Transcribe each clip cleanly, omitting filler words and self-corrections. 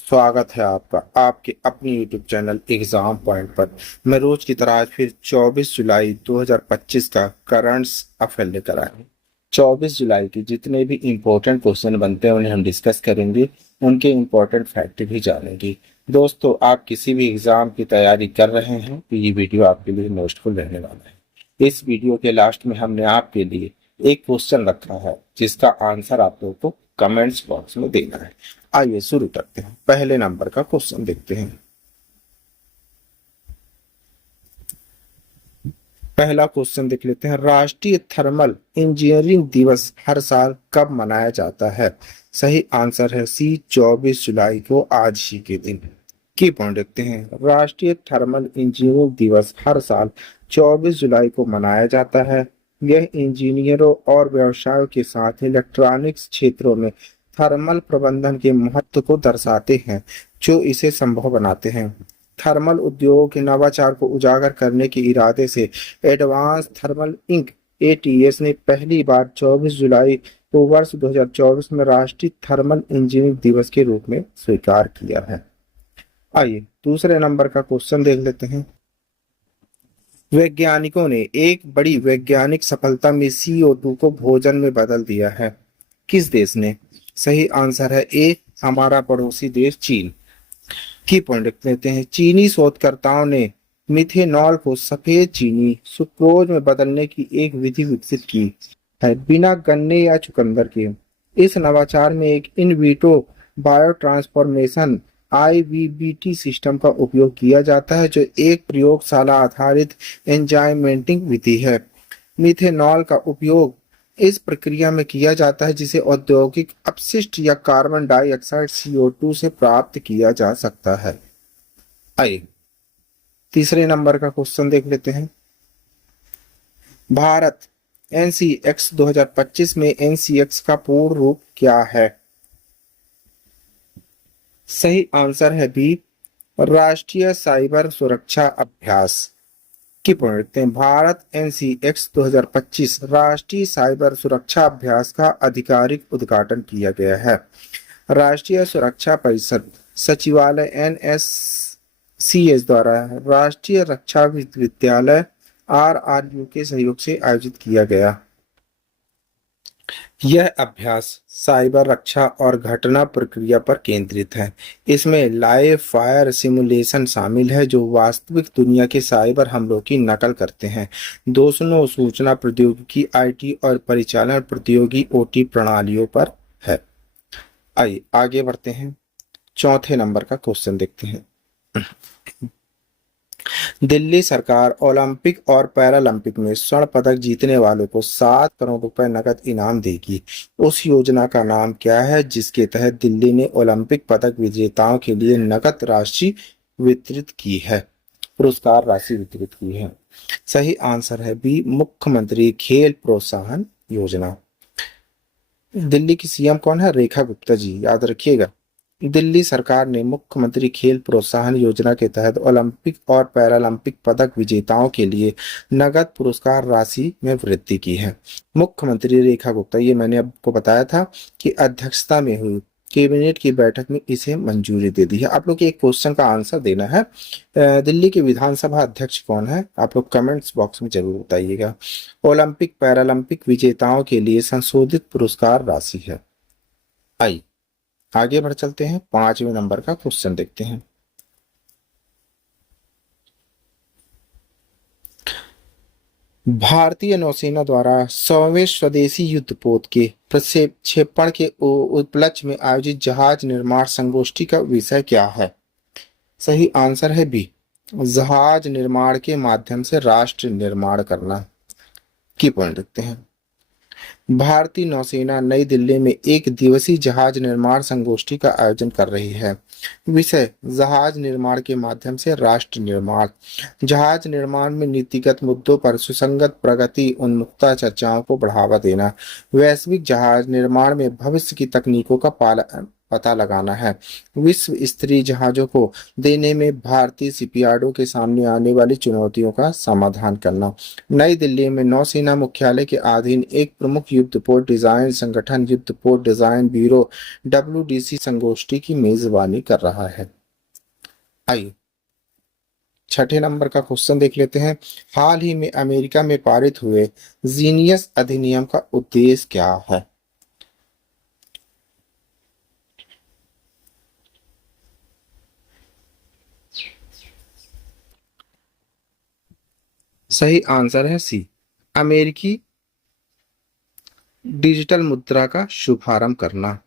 स्वागत है आपका आपके अपने YouTube चैनल एग्जाम पॉइंट पर। मैं रोज की तरह आज फिर 24 जुलाई 2025 का करंट्स अफेयर लेकर आया हूँ। 24 जुलाई के जितने भी इम्पोर्टेंट क्वेश्चन बनते हैं उन्हें हम डिस्कस करेंगे, उनके इम्पोर्टेंट फैक्ट भी जानेंगे। दोस्तों, आप किसी भी एग्जाम की तैयारी कर रहे हैं तो ये वीडियो आपके लिए यूजफुल रहने वाला है। इस वीडियो के लास्ट में हमने आपके लिए एक क्वेश्चन रखा है जिसका आंसर आप लोगों को कमेंट्स बॉक्स में देना है। आइए शुरू करते हैं। पहले नंबर का क्वेश्चन देखते हैं। पहला क्वेश्चन देख लेते हैं। राष्ट्रीय थर्मल इंजीनियरिंग दिवस हर साल कब मनाया जाता है? सही आंसर है सी, 24 जुलाई को, आज ही के दिन। की पॉइंट देखते हैं। राष्ट्रीय थर्मल इंजीनियरिंग दिवस हर साल 24 जुलाई को मनाया जाता है। यह इंजीनियरों और व्यवसायों के साथ इलेक्ट्रॉनिक्स क्षेत्रों में थर्मल प्रबंधन के महत्व को दर्शाते हैं जो इसे संभव बनाते हैं। थर्मल उद्योगों के नवाचार को उजागर करने के इरादे से एडवांस थर्मल इंक एटीएस ने पहली बार 24 जुलाई को वर्ष 2024 में राष्ट्रीय थर्मल इंजीनियरिंग दिवस के रूप में स्वीकार किया है। आइए दूसरे नंबर का क्वेश्चन देख लेते हैं। वैज्ञानिकों ने एक बड़ी वैज्ञानिक सफलता में CO2 को भोजन में बदल दिया है। किस देश ने? सही आंसर है ए, हमारा पड़ोसी देश चीन। की पॉइंट लिख लेते हैं। चीनी शोधकर्ताओं ने मिथेनॉल को सफेद चीनी सुक्रोज में बदलने की एक विधि विकसित की है, बिना गन्ने या चुकंदर के। इस नवाचार में एक in vitro bio transformation IVBT system का उपयोग किया जाता है जो एक प्रयोगशाला आधारित एंजाइमेटिंग विधि है। मिथेनॉल का उपयोग इस प्रक्रिया में किया जाता है जिसे औद्योगिक अपशिष्ट या कार्बन डाइऑक्साइड CO2 से प्राप्त किया जा सकता है। आइए तीसरे नंबर का क्वेश्चन देख लेते हैं। भारत NCX 2025 में NCX का पूर्ण रूप क्या है? सही आंसर है बी, राष्ट्रीय साइबर सुरक्षा अभ्यास। की पढ़ते हैं। भारत NCX 2025 राष्ट्रीय साइबर सुरक्षा अभ्यास का आधिकारिक उद्घाटन किया गया है। राष्ट्रीय सुरक्षा परिषद सचिवालय NSCS द्वारा राष्ट्रीय रक्षा विश्वविद्यालय RRU के सहयोग से आयोजित किया गया। यह अभ्यास साइबर रक्षा और घटना प्रक्रिया पर केंद्रित है। इसमें लाइव फायर सिमुलेशन शामिल है जो वास्तविक दुनिया के साइबर हमलों की नकल करते हैं। दोनों सूचना प्रौद्योगिकी IT और परिचालन प्रौद्योगिकी OT प्रणालियों पर है। आइए आगे बढ़ते हैं। चौथे नंबर का क्वेश्चन देखते हैं। दिल्ली सरकार ओलंपिक और पैरालंपिक में स्वर्ण पदक जीतने वालों को 7 करोड़ रुपए नकद इनाम देगी। उस योजना का नाम क्या है जिसके तहत दिल्ली ने ओलंपिक पदक विजेताओं के लिए नकद राशि वितरित की है, पुरस्कार राशि वितरित की है? सही आंसर है बी, मुख्यमंत्री खेल प्रोत्साहन योजना। दिल्ली की CM कौन है? रेखा गुप्ता जी, याद रखिएगा। दिल्ली सरकार ने मुख्यमंत्री खेल प्रोत्साहन योजना के तहत ओलंपिक और पैरालंपिक पदक विजेताओं के लिए नगद पुरस्कार राशि में वृद्धि की है। मुख्यमंत्री रेखा गुप्ता, ये मैंने आपको बताया था कि अध्यक्षता में हुई कैबिनेट की बैठक में इसे मंजूरी दे दी है। आप लोग एक क्वेश्चन का आंसर देना है। दिल्ली के विधानसभा अध्यक्ष कौन है? आप लोग कमेंट्स बॉक्स में जरूर बताइएगा। ओलंपिक पैरालंपिक विजेताओं के लिए संशोधित पुरस्कार राशि है। आइए आगे बढ़ चलते हैं। 5वें नंबर का क्वेश्चन देखते हैं। भारतीय नौसेना द्वारा 100वें स्वदेशी युद्धपोत के प्रक्षेपण के उपलक्ष्य में आयोजित जहाज निर्माण संगोष्ठी का विषय क्या है? सही आंसर है बी, जहाज निर्माण के माध्यम से राष्ट्र निर्माण करना। की पॉइंट देखते हैं। भारतीय नौसेना नई दिल्ली में एक दिवसीय जहाज निर्माण संगोष्ठी का आयोजन कर रही है। विषय जहाज निर्माण के माध्यम से राष्ट्र निर्माण। जहाज निर्माण में नीतिगत मुद्दों पर सुसंगत प्रगति उन्मुखता चर्चाओं को बढ़ावा देना। वैश्विक जहाज निर्माण में भविष्य की तकनीकों का पता लगाना है। विश्व स्तरीय जहाजों को देने में भारतीय शिपयार्डों के सामने आने वाली चुनौतियों का समाधान करना। नई दिल्ली में नौसेना मुख्यालय के अधीन एक प्रमुख युद्धपोत डिजाइन संगठन युद्धपोत डिजाइन ब्यूरो डब्ल्यूडीसी संगोष्ठी की मेजबानी कर रहा है। आइए छठे नंबर का क्वेश्चन देख लेते हैं। हाल ही में अमेरिका में पारित हुए जीनियस अधिनियम का उद्देश्य क्या है? सही आंसर है सी, अमेरिकी डिजिटल मुद्रा का शुभारंभ करना।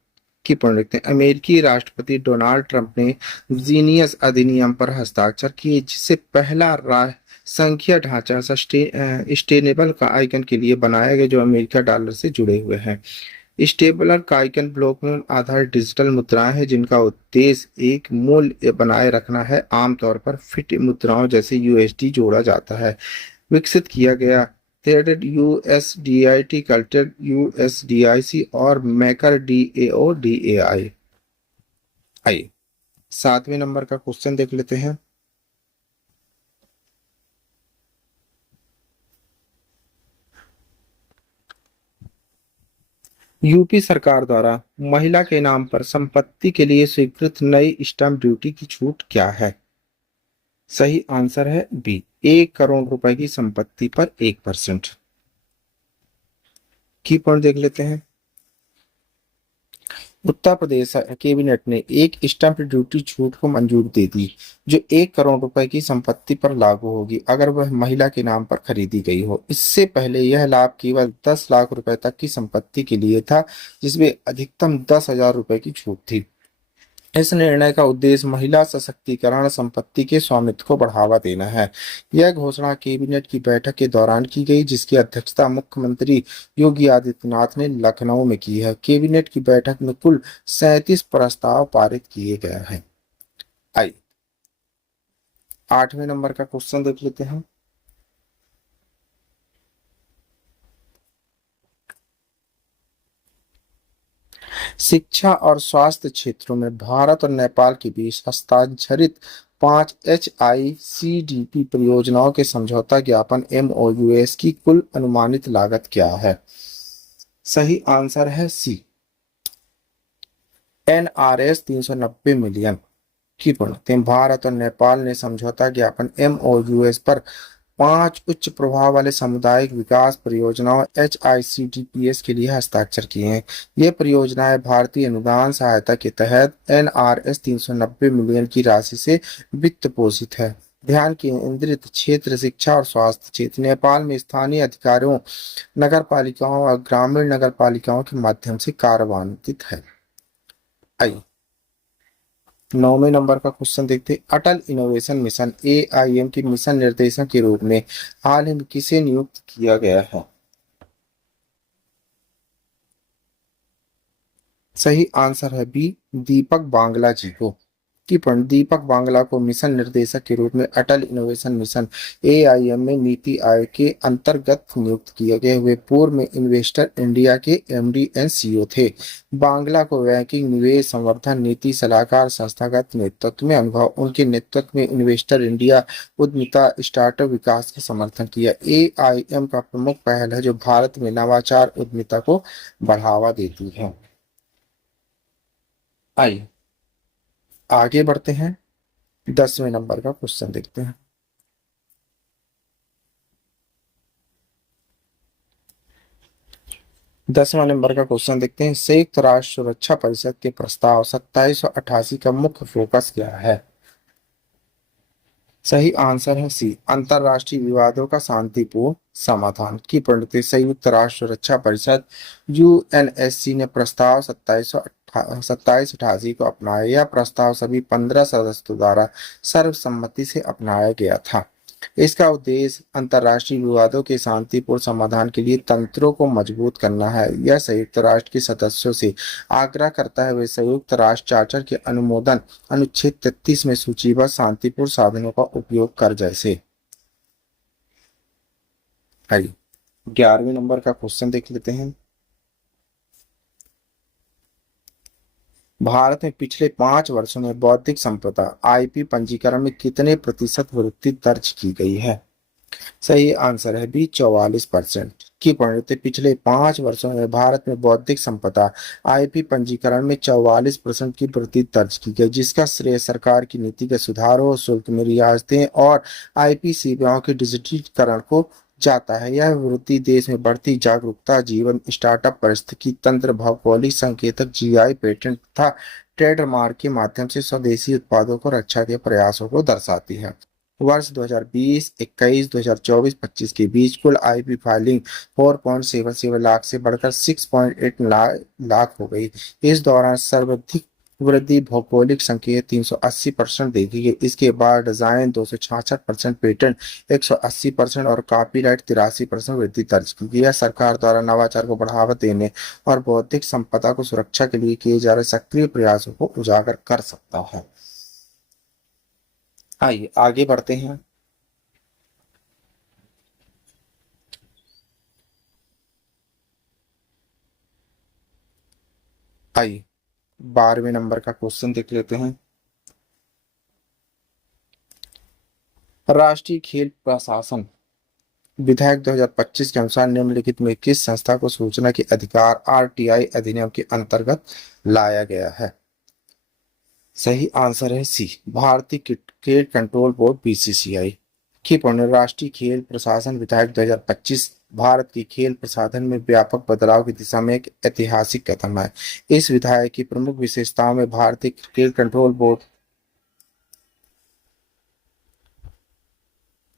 की पढ़ लिखते हैं। अमेरिकी राष्ट्रपति डोनाल्ड ट्रंप ने जीनियस अधिनियम पर हस्ताक्षर किए, जिससे पहला संख्या ढांचा सस्टेनेबल का आइकन के लिए बनाया गया, जो अमेरिका डॉलर से जुड़े हुए हैं। स्टेबलर का आइकन ब्लॉक में आधारित डिजिटल मुद्राएं हैं, जिनका उद्देश्य एक मूल्य बनाए रखना है। आमतौर पर फिट मुद्राओं जैसे यूएसडी जोड़ा जाता है। विकसित किया गया थ्रेडेड यूएसडीआईटी, कल्टेड यूएसडीआईसी और मैकर डीएओ डीएआई। आइए सातवें नंबर का क्वेश्चन देख लेते हैं। यूपी सरकार द्वारा महिला के नाम पर संपत्ति के लिए स्वीकृत नई स्टैंप ड्यूटी की छूट क्या है? सही आंसर है बी, 1 करोड़ रुपए की संपत्ति पर 1%। की पॉइंट देख लेते हैं। उत्तर प्रदेश कैबिनेट ने एक स्टैंप ड्यूटी छूट को मंजूरी दे दी, जो 1 करोड़ रुपए की संपत्ति पर लागू होगी अगर वह महिला के नाम पर खरीदी गई हो। इससे पहले यह लाभ केवल 10 लाख रुपए तक की संपत्ति के लिए था, जिसमें अधिकतम 10,000 रुपए की छूट थी। इस निर्णय का उद्देश्य महिला सशक्तिकरण, संपत्ति के स्वामित्व को बढ़ावा देना है। यह घोषणा कैबिनेट की बैठक के दौरान की गई, जिसकी अध्यक्षता मुख्यमंत्री योगी आदित्यनाथ ने लखनऊ में की है। कैबिनेट की बैठक में कुल 37 प्रस्ताव पारित किए गए हैं। आइए आठवें नंबर का क्वेश्चन देख लेते हैं। शिक्षा और स्वास्थ्य क्षेत्रों में भारत और नेपाल के बीच हस्ताक्षरित 5 HICDP परियोजनाओं के समझौता ज्ञापन MOUs की कुल अनुमानित लागत क्या है? सही आंसर है सी, NRS 390 मिलियन। की पढ़ते हैं। भारत और नेपाल ने समझौता ज्ञापन MOUs पर 5 उच्च प्रभाव वाले सामुदायिक विकास परियोजनाओं HICDPs के लिए हस्ताक्षर किए हैं। ये परियोजनाएं भारतीय अनुदान सहायता के तहत NRS 390 मिलियन की राशि से वित्त पोषित है। ध्यान केंद्रित क्षेत्र शिक्षा और स्वास्थ्य क्षेत्र। नेपाल में स्थानीय अधिकारियों, नगर पालिकाओं और ग्रामीण नगर पालिकाओं के माध्यम से कार्यान्वित है। आइए 9वें नंबर का क्वेश्चन देखते हैं। अटल इनोवेशन मिशन AIM के मिशन निर्देशक के रूप में हाल ही में किसे नियुक्त किया गया है? सही आंसर है बी, दीपक बांगला जी को। की पंडित दीपक बांगला को मिशन निर्देशक के रूप में अटल इनोवेशन मिशन AIM में नीति आयोग के अंतर्गत नियुक्त किए गए। हुए पूर्व में इन्वेस्टर इंडिया के MD एंड CEO थे। बांगला को बैंकिंग, निवेश, संवर्धन, नीति सलाहकार, संस्थागत नेतृत्व में अनुभव। उनके नेतृत्व में इन्वेस्टर इंडिया उद्यमिता, स्टार्टअप विकास का समर्थन किया। AIM का प्रमुख पहल है जो भारत में नवाचार उद्यमिता को बढ़ावा देती है। आइए आगे बढ़ते हैं। 10वें नंबर का क्वेश्चन देखते हैं। 10वां नंबर का क्वेश्चन देखते हैं। संयुक्त राष्ट्र सुरक्षा परिषद के प्रस्ताव 2788 का मुख्य फोकस क्या है? सही आंसर है सी, अंतरराष्ट्रीय विवादों का शांतिपूर्ण समाधान। की परिणति संयुक्त राष्ट्र सुरक्षा परिषद UNSC ने प्रस्ताव 2788 को अपनाया। यह प्रस्ताव सभी 15 सदस्यों द्वारा सर्वसम्मति से अपनाया गया था। इसका उद्देश्य अंतर्राष्ट्रीय विवादों के शांतिपूर्ण समाधान के लिए तंत्रों को मजबूत करना है। यह संयुक्त राष्ट्र के सदस्यों से आग्रह करता है वे संयुक्त राष्ट्र चार्टर के अनुमोदन अनुच्छेद 33 में सूचीबद्ध शांतिपूर्ण साधनों का उपयोग कर जैसे। 11वें नंबर का क्वेश्चन देख लेते हैं। भारत में पिछले 5 वर्षों में बौद्धिक संपदा आईपी पंजीकरण में कितने प्रतिशत वृद्धि दर्ज की गई है? सही आंसर है बी 44% की प्रवृत्ति। पिछले 5 वर्षों में भारत में बौद्धिक संपदा आईपी पंजीकरण में 44% की वृद्धि दर्ज की गई, जिसका श्रेय सरकार की नीतिगत सुधारों, शुल्क में रियायतें और आईपी सेवाओं के डिजिटलीकरण को जाता है। यह वृद्धि देश में बढ़ती जागरूकता, जीवन स्टार्टअप, पारिस्थितिकी तंत्र, भौगोलिक संकेतक, जीआई, पेटेंट तथा ट्रेडमार्क के माध्यम से स्वदेशी उत्पादों को रक्षा के प्रयासों को दर्शाती है। वर्ष 2020-21, 2024-25 के बीच कुल आईपी फाइलिंग 4.77 लाख से बढ़कर 6.8 लाख हो गई। इस दौरान सर्वाधिक वृद्धि भौगोलिक संकेत 380% देखी गई। इसके बाद डिजाइन 266%, पेटेंट 180% और कॉपीराइट 83% वृद्धि दर्ज की गई। यह सरकार द्वारा नवाचार को बढ़ावा देने और बौद्धिक संपदा को सुरक्षा के लिए किए जा रहे सक्रिय प्रयासों को उजागर कर सकता है। आइए आगे बढ़ते हैं। आइए 12वें नंबर का क्वेश्चन देख लेते हैं। राष्ट्रीय खेल प्रशासन विधेयक 2025 के अनुसार निम्नलिखित में किस संस्था को सूचना के अधिकार आरटीआई अधिनियम के अंतर्गत लाया गया है? सही आंसर है सी भारतीय क्रिकेट कंट्रोल बोर्ड बीसीसीआई की पूर्ण। राष्ट्रीय खेल प्रशासन विधेयक 2025 भारत के खेल प्रशासन में व्यापक बदलाव की दिशा में एक ऐतिहासिक कदम है। इस विधेयक की प्रमुख विशेषताओं में भारतीय क्रिकेट कंट्रोल बोर्ड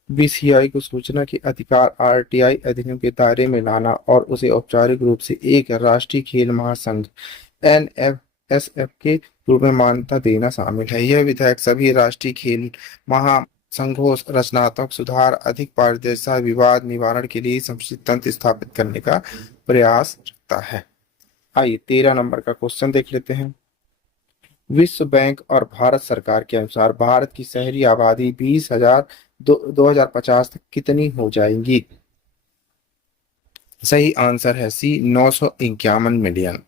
बीसीसीआई को सूचना के अधिकार आरटीआई अधिनियम के दायरे में लाना और उसे औपचारिक रूप से एक राष्ट्रीय खेल महासंघ एनएफएसएफ के रूप में मान्यता देना शामिल है। यह विधेयक सभी राष्ट्रीय खेल महासंघों रचनात्मक सुधार, अधिक पारदर्शिता, विवाद निवारण के लिए संसदीय तंत्र स्थापित करने का प्रयास करता है। आइए 13 नंबर का क्वेश्चन देख लेते हैं। विश्व बैंक और भारत सरकार के अनुसार भारत की शहरी आबादी 20,000 2050 तक कितनी हो जाएंगी? सही आंसर है सी 951 मिलियन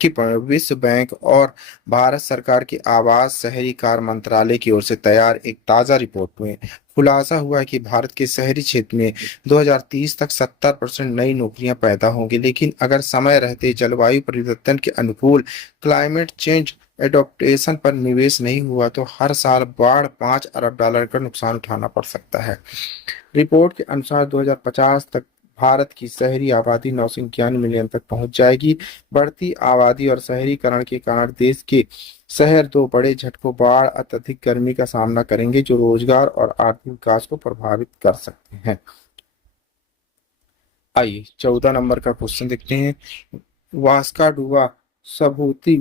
की विश्व बैंक और भारत सरकार के आवास शहरी कार्य मंत्रालय की ओर से तैयार एक ताजा रिपोर्ट में खुलासा हुआ है कि भारत के शहरी क्षेत्र में 2030 तक 70% नई नौकरियां पैदा होंगी, लेकिन अगर समय रहते जलवायु परिवर्तन के अनुकूल क्लाइमेट चेंज एडॉप्टेशन पर निवेश नहीं हुआ तो हर साल बाढ़ 5 अरब डॉलर का नुकसान उठाना पड़ सकता है। रिपोर्ट के अनुसार 2050 तक भारत की शहरी आबादी 991 मिलियन तक पहुंच जाएगी। बढ़ती आबादी और शहरीकरण के कारण देश के शहर दो बड़े झटकों, बाढ़, अत्यधिक गर्मी का सामना करेंगे, जो रोजगार और आर्थिक विकास को प्रभावित कर सकते हैं। आइए 14 नंबर का क्वेश्चन देखते हैं। वास्का डुआ सबूती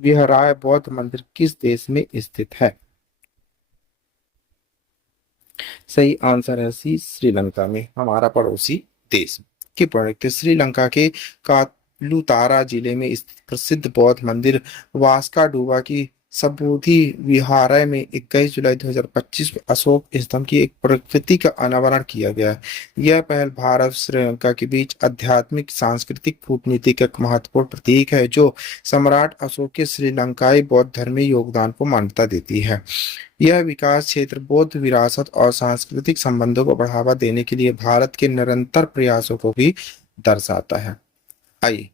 विहाराय बौद्ध मंदिर किस देश में स्थित है? सही आंसर है सी श्रीलंका में, हमारा पड़ोसी देश की प्रोडक्ट। श्रीलंका के कालुतारा जिले में स्थित प्रसिद्ध बौद्ध मंदिर वास्का डुआ की सबूती विहारय में 21 जुलाई 2025 को अशोक स्तंभ की एक प्रकृति का अनावरण किया गया है। यह पहल भारत श्रीलंका के बीच आध्यात्मिक सांस्कृतिक कूटनीति का एक महत्वपूर्ण प्रतीक है, जो सम्राट अशोक के श्रीलंकाई बौद्ध धर्मीय योगदान को मान्यता देती है। यह विकास क्षेत्र बौद्ध विरासत और सांस्कृतिक संबंधों को बढ़ावा देने के लिए भारत के निरंतर प्रयासों को भी दर्शाता है। आइए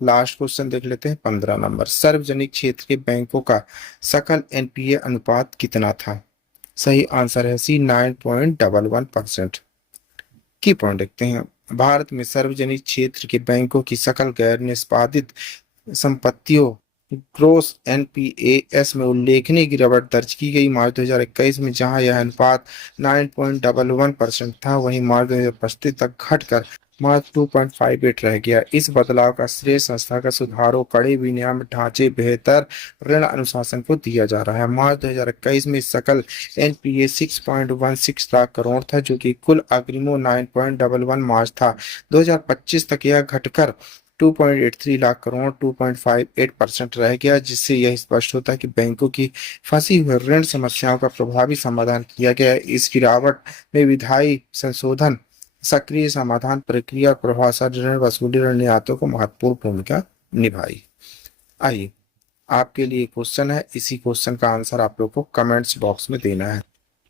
लास्ट क्वेश्चन देख लेते हैं 15 नंबर। सार्वजनिक क्षेत्र के बैंकों का सकल एनपीए अनुपात कितना था? सही आंसर है सी 9.11%। की पॉइंट देखते हैं। भारत में सार्वजनिक क्षेत्र के बैंकों की सकल गैर निष्पादित संपत्तियों ग्रोस एनपीएस में उल्लेखनीय गिरावट दर्ज की गई। मार्च 2021 में जहां यह अनुपात 9.11% था, वहीं मार्च 2025 तक घटकर मार्च 2.58 रह गया। इस बदलाव का श्रेय संस्था का सुधारों, कड़े विनियम ढांचे, बेहतर ऋण अनुशासन को दिया जा रहा है। मार्च 2021 में सकल एनपीए 6.16 लाख करोड़ था, जो कि कुल अग्रिमों 9.11 मार्च था। 2025 तक यह घटकर 2.83 लाख करोड़ 2.58% रह गया, जिससे यह स्पष्ट होता है कि बैंकों की फंसी हुई ऋण समस्याओं का प्रभावी समाधान किया गया है। इस गिरावट में विधायी संशोधन, सक्रिय समाधान प्रक्रिया और प्रभावशाली ऋण वसूली रणनीतियों को महत्वपूर्ण भूमिका निभाई। आइए आपके लिए क्वेश्चन है, इसी क्वेश्चन का आंसर आप लोग को कमेंट्स बॉक्स में देना है।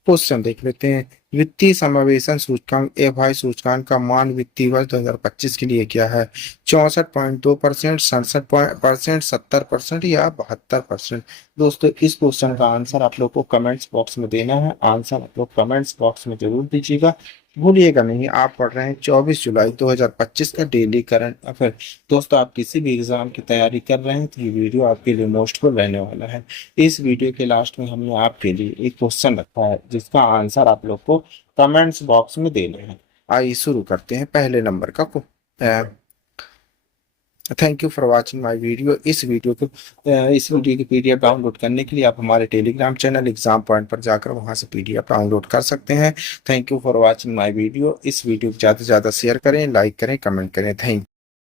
क्वेश्चन देख लेते हैं। वित्तीय समावेशन सूचकांक एफआई सूचकांक का मान वित्तीय वर्ष 2025 के लिए क्या है? 64.2%, 67%, 70% या 72%? दोस्तों इस क्वेश्चन का आंसर आप लोग को कमेंट्स बॉक्स में देना है। आंसर आप लोग कमेंट्स बॉक्स में जरूर दीजिएगा, भूलिएगा नहीं। आप पढ़ रहे हैं 24 जुलाई 2025 का डेली करंट अफेयर। दोस्तों आप किसी भी एग्जाम की तैयारी कर रहे हैं तो ये वीडियो आपके लिए मोस्टफुल रहने वाला है। इस वीडियो के लास्ट में हमने आपके लिए एक क्वेश्चन रखा है जिसका आंसर आप लोग को कमेंट्स बॉक्स में देना है। आइए शुरू करते हैं पहले नंबर का। Thank you for watching my video. इस वीडियो की पीडीएफ डाउनलोड करने के लिए आप हमारे टेलीग्राम चैनल एग्जाम पॉइंट पर जाकर वहां से पीडीएफ डाउनलोड कर सकते हैं। Thank you for watching my video. इस वीडियो को ज़्यादा से ज़्यादा शेयर करें, लाइक करें, कमेंट करें। थैंक